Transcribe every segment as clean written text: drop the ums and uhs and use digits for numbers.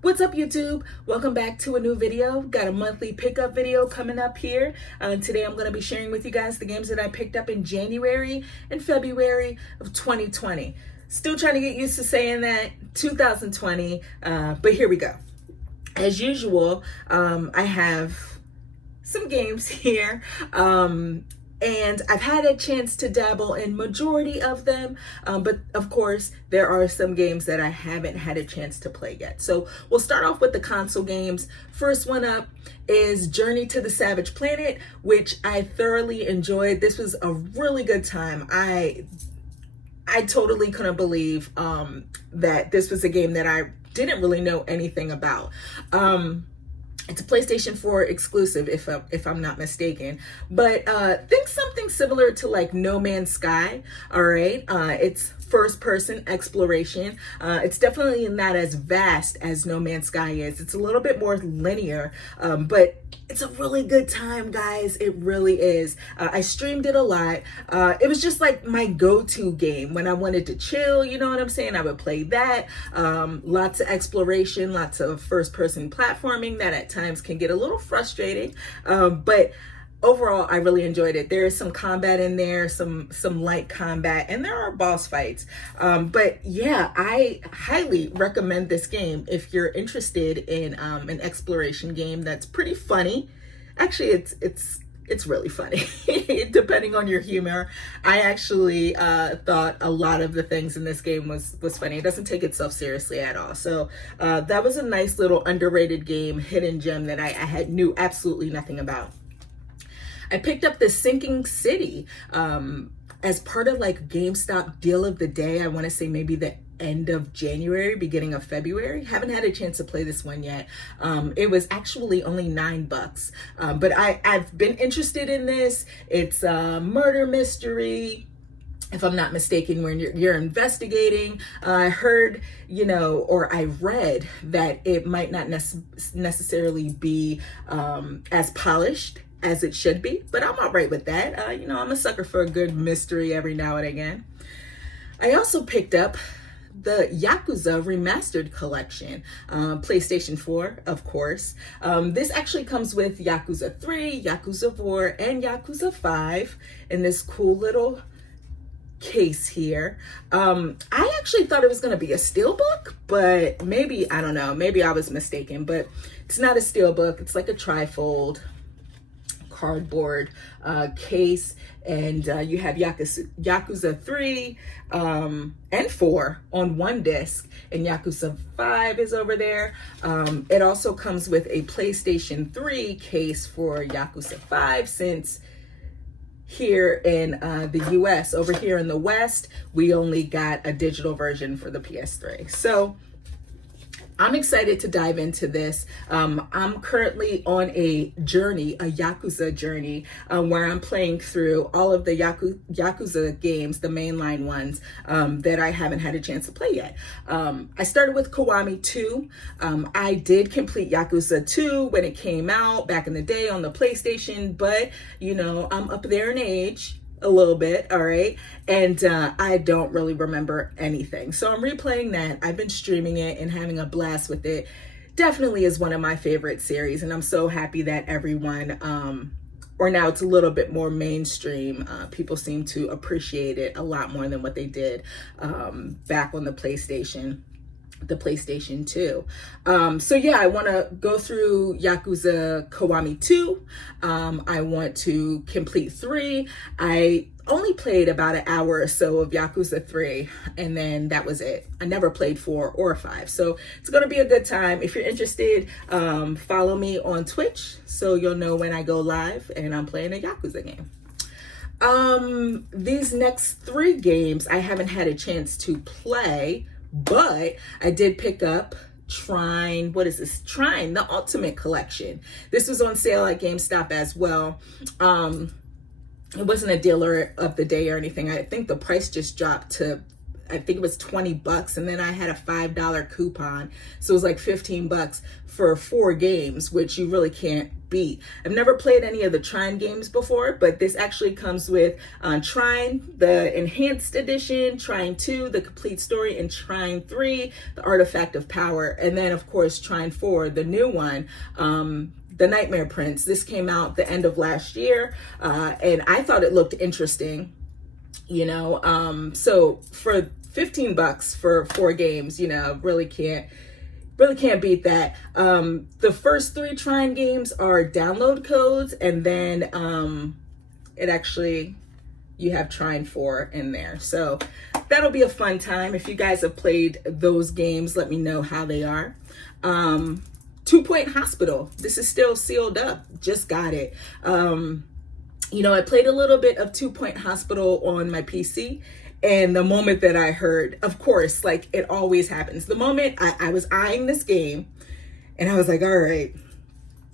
What's up, YouTube? Welcome back to a new video. Got a monthly pickup video coming up here. Today I'm going to be sharing with you guys the games that I picked up in January and February of 2020. Still trying to get used to saying that, 2020, but here we go. As usual, I have some games here. And I've had a chance to dabble in majority of them, but of course there are some games that I haven't had a chance to play yet. So we'll start off with the console games. First one up is Journey to the Savage Planet, which I thoroughly enjoyed. This was a really good time. I totally couldn't believe that this was a game that I didn't really know anything about. It's a PlayStation 4 exclusive, if I'm not mistaken. But think something similar to like No Man's Sky, all right? It's first-person exploration. It's definitely not as vast as No Man's Sky is. It's a little bit more linear, but it's a really good time, guys. It really is. I streamed it a lot. It was just like my go-to game when I wanted to chill, you know what I'm saying? I would play that. Lots of exploration, lots of first-person platforming that at times can get a little frustrating, but overall, I really enjoyed it. There is some combat in there, some light combat, and there are boss fights. But yeah, I highly recommend this game if you're interested in an exploration game that's pretty funny. Actually, it's really funny, depending on your humor. I actually thought a lot of the things in this game was funny. It doesn't take itself seriously at all. So that was a nice little underrated game, hidden gem that I knew absolutely nothing about. I picked up the Sinking City as part of like GameStop deal of the day. I want to say maybe the end of January, beginning of February. Haven't had a chance to play this one yet. It was actually only $9, but I've been interested in this. It's a murder mystery, if I'm not mistaken, when you're investigating. I heard, or I read that it might not necessarily be as polished as it should be, but I'm all right with that. I'm a sucker for a good mystery every now and again. I also picked up the Yakuza Remastered Collection, PlayStation 4, of course. This actually comes with Yakuza 3, Yakuza 4, and Yakuza 5 in this cool little case here. I actually thought it was going to be a steelbook, but maybe, I don't know, maybe I was mistaken, but it's not a steelbook. It's like a trifold cardboard case, and you have Yakuza 3 and 4 on one disc, and Yakuza 5 is over there. It also comes with a PlayStation 3 case for Yakuza 5, since here in the US, over here in the West, we only got a digital version for the PS3. So I'm excited to dive into this. I'm currently on a journey, a Yakuza journey, where I'm playing through all of the Yakuza games, the mainline ones, that I haven't had a chance to play yet. I started with Kiwami 2. I did complete Yakuza 2 when it came out back in the day on the PlayStation, but I'm up there in age a little bit, all right, and I don't really remember anything, so I'm replaying that. I've been streaming it and having a blast with it. Definitely is one of my favorite series, and I'm so happy that everyone or now it's a little bit more mainstream. People seem to appreciate it a lot more than what they did back on the PlayStation 2. So yeah, I want to go through Yakuza Kiwami 2. I want to complete 3. I only played about an hour or so of Yakuza 3, and then that was it. I never played 4 or 5. So it's going to be a good time. If you're interested, follow me on Twitch so you'll know when I go live and I'm playing a Yakuza game. These next 3 games I haven't had a chance to play, but I did pick up Trine. What is this? Trine, the Ultimate Collection. This was on sale at GameStop as well. It wasn't a dealer of the day or anything. I think the price just dropped to I think it was $20, and then I had a $5 coupon, so it was like $15 for 4 games, which you really can't beat. I've never played any of the Trine games before, but this actually comes with Trine, the Enhanced Edition, Trine 2, the Complete Story, and Trine 3, the Artifact of Power, and then of course Trine 4, the new one, the Nightmare Prince. This came out the end of last year, and I thought it looked interesting, you know. So for $15 for 4 games, you know, really can't beat that. The first 3 Trine games are download codes, and then it actually, you have Trine 4 in there. So that'll be a fun time. If you guys have played those games, let me know how they are. 2 Point Hospital. This is still sealed up. Just got it. You know, I played a little bit of 2 Point Hospital on my PC, and the moment that I heard, of course, like it always happens, the moment I was eyeing this game and I was like, all right,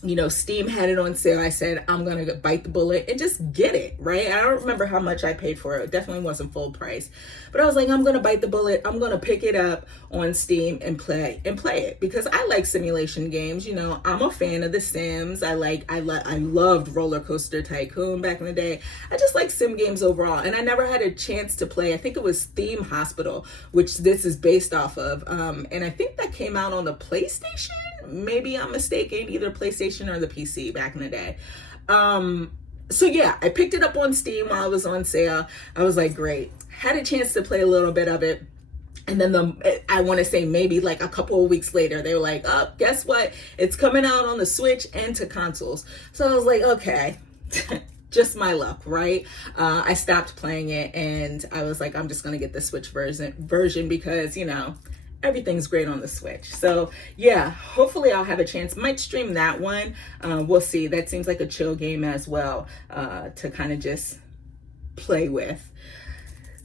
you know, Steam had it on sale. I said, I'm going to bite the bullet and just get it, right? I don't remember how much I paid for it. It definitely wasn't full price. But I was like, I'm going to bite the bullet. I'm going to pick it up on Steam and play it, because I like simulation games. You know, I'm a fan of The Sims. I loved Roller Coaster Tycoon back in the day. I just like sim games overall. And I never had a chance to play, I think it was Theme Hospital, which this is based off of. And I think that came out on the PlayStation. Maybe I'm mistaken, either PlayStation or the PC back in the day. So yeah, I picked it up on Steam while it was on sale. I was like, great. Had a chance to play a little bit of it. And then I want to say maybe like a couple of weeks later, they were like, oh, guess what? It's coming out on the Switch and to consoles. So I was like, okay, just my luck, right? I stopped playing it, and I was like, I'm just going to get the Switch version because, you know, everything's great on the Switch. So yeah, hopefully I'll have a chance. Might stream that one. We'll see. That seems like a chill game as well, to kind of just play with.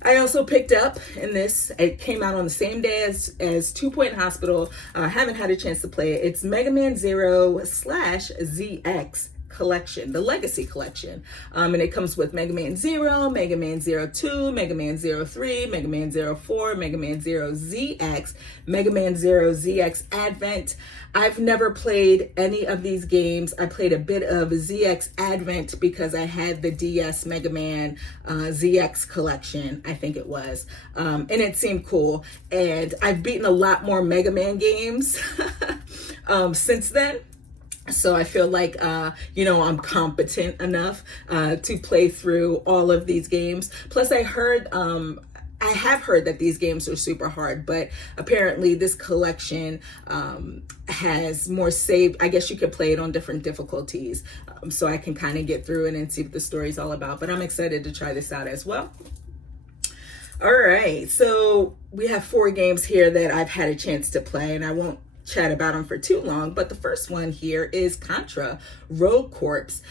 I also picked up in this, it came out on the same day as 2 Point Hospital. I haven't had a chance to play it. It's Mega Man Zero /ZX Collection, the Legacy Collection. And it comes with Mega Man Zero, Mega Man Zero 2, Mega Man Zero 3, Mega Man Zero 4, Mega Man Zero ZX, Mega Man Zero ZX Advent. I've never played any of these games. I played a bit of ZX Advent because I had the DS Mega Man ZX Collection, I think it was. And it seemed cool. And I've beaten a lot more Mega Man games since then. So I feel like, you know, I'm competent enough to play through all of these games. Plus I have heard that these games are super hard, but apparently this collection has more save. I guess you could play it on different difficulties, so I can kind of get through it and see what the story's all about. But I'm excited to try this out as well. All right, so we have 4 games here that I've had a chance to play, and I won't chat about them for too long, but the first one here is Contra Rogue Corps.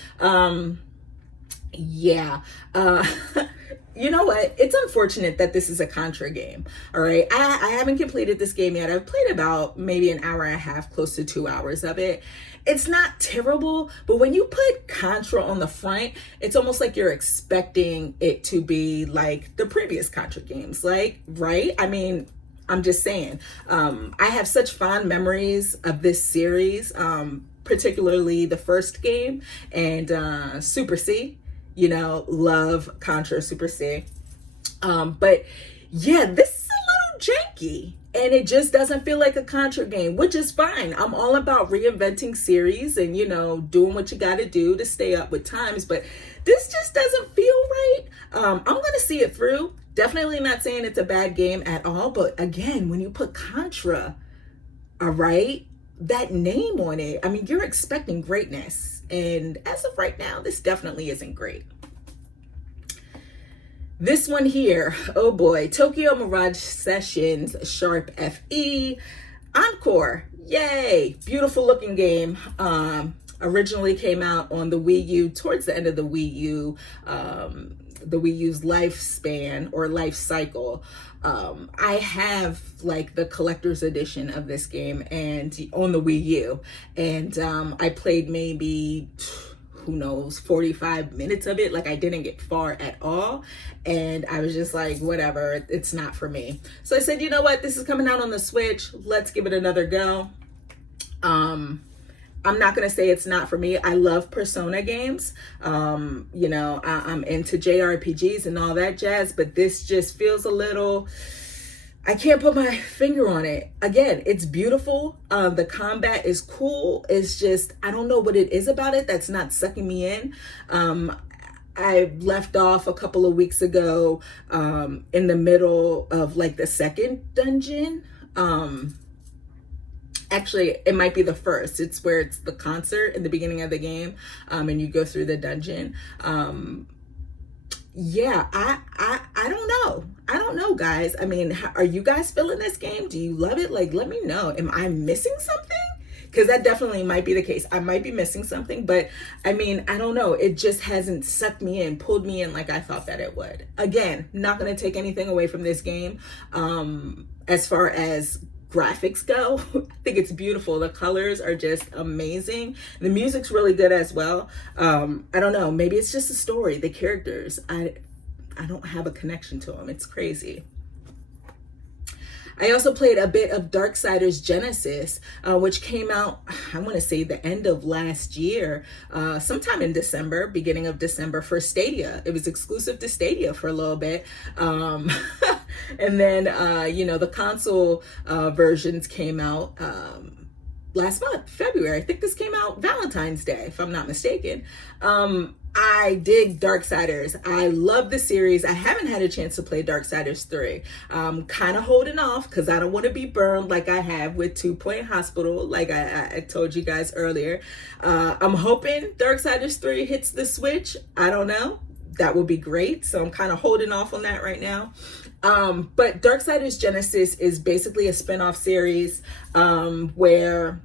You know what? It's unfortunate that this is a Contra game. All right. I haven't completed this game yet. I've played about maybe an hour and a half, close to 2 hours of it. It's not terrible, but when you put Contra on the front, it's almost like you're expecting it to be like the previous Contra games, like, right? I mean, I'm just saying, I have such fond memories of this series, particularly the first game and Super C. You know, love Contra Super C. But yeah, this is a little janky, and it just doesn't feel like a Contra game, which is fine. I'm all about reinventing series and, you know, doing what you got to do to stay up with times, but this just doesn't feel right. I'm going to see it through. Definitely not saying it's a bad game at all, but again, when you put Contra, all right, that name on it, I mean, you're expecting greatness. And as of right now, this definitely isn't great. This one here, oh boy, Tokyo Mirage Sessions Sharp FE Encore. Yay! Beautiful looking game. Originally came out on the Wii U towards the end of the Wii U, the Wii U's lifespan or life cycle. I have like the collector's edition of this game and on the Wii U, and I played maybe, who knows, 45 minutes of it. Like, I didn't get far at all. And I was just like, whatever, it's not for me. So I said, you know what? This is coming out on the Switch. Let's give it another go. I'm not going to say it's not for me. I love Persona games. You know, I'm into JRPGs and all that jazz, but this just feels a little, I can't put my finger on it. Again, it's beautiful. The combat is cool. It's just, I don't know what it is about it that's not sucking me in. I left off a couple of weeks ago in the middle of like the second dungeon. Actually, it might be the first. It's where it's the concert in the beginning of the game, and you go through the dungeon. Yeah, I don't know. I don't know, guys. I mean, are you guys feeling this game? Do you love it? Like, let me know. Am I missing something? Because that definitely might be the case. I might be missing something, but I mean, I don't know. It just hasn't sucked me in, pulled me in like I thought that it would. Again, not going to take anything away from this game. As far as graphics go, I think it's beautiful. The colors are just amazing. The music's really good as well. I don't know, maybe it's just the story, the characters. I don't have a connection to them. It's crazy. I also played a bit of Darksiders Genesis, which came out, I want to say the end of last year, sometime in December, beginning of December for Stadia. It was exclusive to Stadia for a little bit. And then, you know, the console versions came out last month, February. I think this came out Valentine's Day, if I'm not mistaken. I dig Darksiders. I love the series. I haven't had a chance to play Darksiders 3. I'm kind of holding off because I don't want to be burned like I have with 2 Point Hospital, like I told you guys earlier. I'm hoping Darksiders 3 hits the Switch. I don't know. That would be great. So I'm kind of holding off on that right now. But Darksiders Genesis is basically a spin-off series where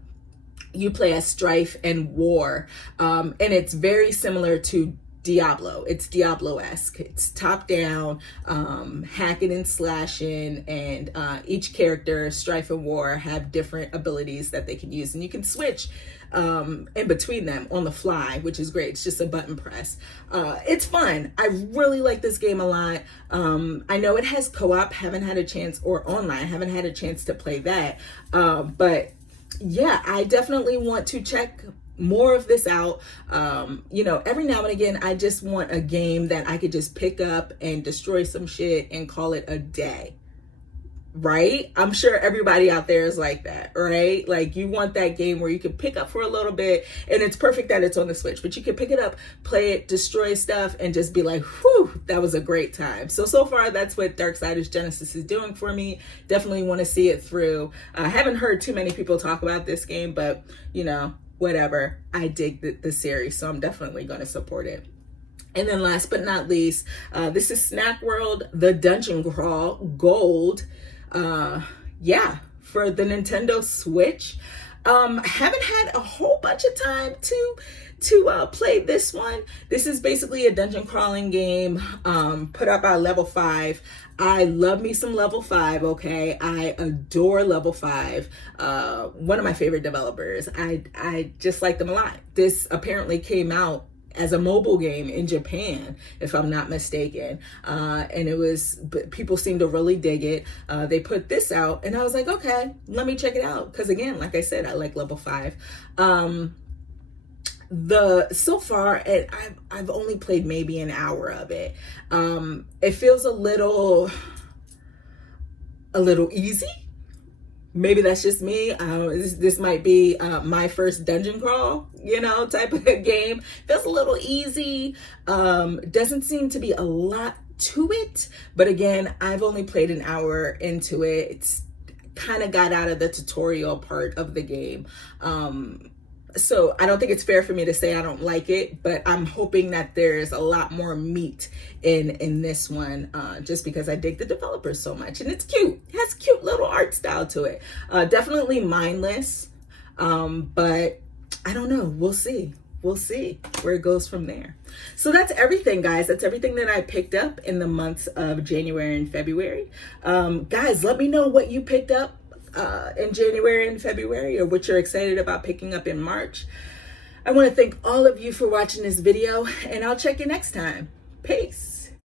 you play as Strife and War, and it's very similar to Diablo. It's Diablo-esque. It's top-down, hacking and slashing, and each character, Strife and War, have different abilities that they can use, and you can switch in between them on the fly, which is great. It's just a button press. It's fun. I really like this game a lot. I know it has co-op, haven't had a chance, or online, haven't had a chance to play that, but yeah, I definitely want to check more of this out. You know, every now and again, I just want a game that I could just pick up and destroy some shit and call it a day. Right? I'm sure everybody out there is like that, right? Like, you want that game where you can pick up for a little bit, and it's perfect that it's on the Switch, but you can pick it up, play it, destroy stuff, and just be like, whew, that was a great time. So far, that's what Darksiders Genesis is doing for me. Definitely want to see it through. I haven't heard too many people talk about this game, but, you know, whatever. I dig the series, so I'm definitely going to support it. And then last but not least, this is Snack World, the Dungeon Crawl Gold. Yeah, for the Nintendo Switch. I haven't had a whole bunch of time to play this one. This is basically a dungeon crawling game put up by Level 5. I love me some Level 5, okay? I adore Level 5. One of my favorite developers. I just like them a lot. This apparently came out as a mobile game in Japan, if I'm not mistaken. And it was, people seem to really dig it. They put this out and I was like, okay, let me check it out. Cause again, like I said, I like Level 5. So far, I've only played maybe an hour of it. It feels a little easy. Maybe that's just me. This might be my first dungeon crawl, you know, type of game. Feels a little easy. Doesn't seem to be a lot to it. But again, I've only played an hour into it. It's kind of got out of the tutorial part of the game. So I don't think it's fair for me to say I don't like it, but I'm hoping that there's a lot more meat in this one, just because I dig the developers so much. And it's cute. It has cute little art style to it. Definitely mindless, but I don't know. We'll see. We'll see where it goes from there. So that's everything, guys. That's everything that I picked up in the months of January and February. Guys, let me know what you picked up in January and February, or what you're excited about picking up in March. I want to thank all of you for watching this video, and I'll check you next time. Peace.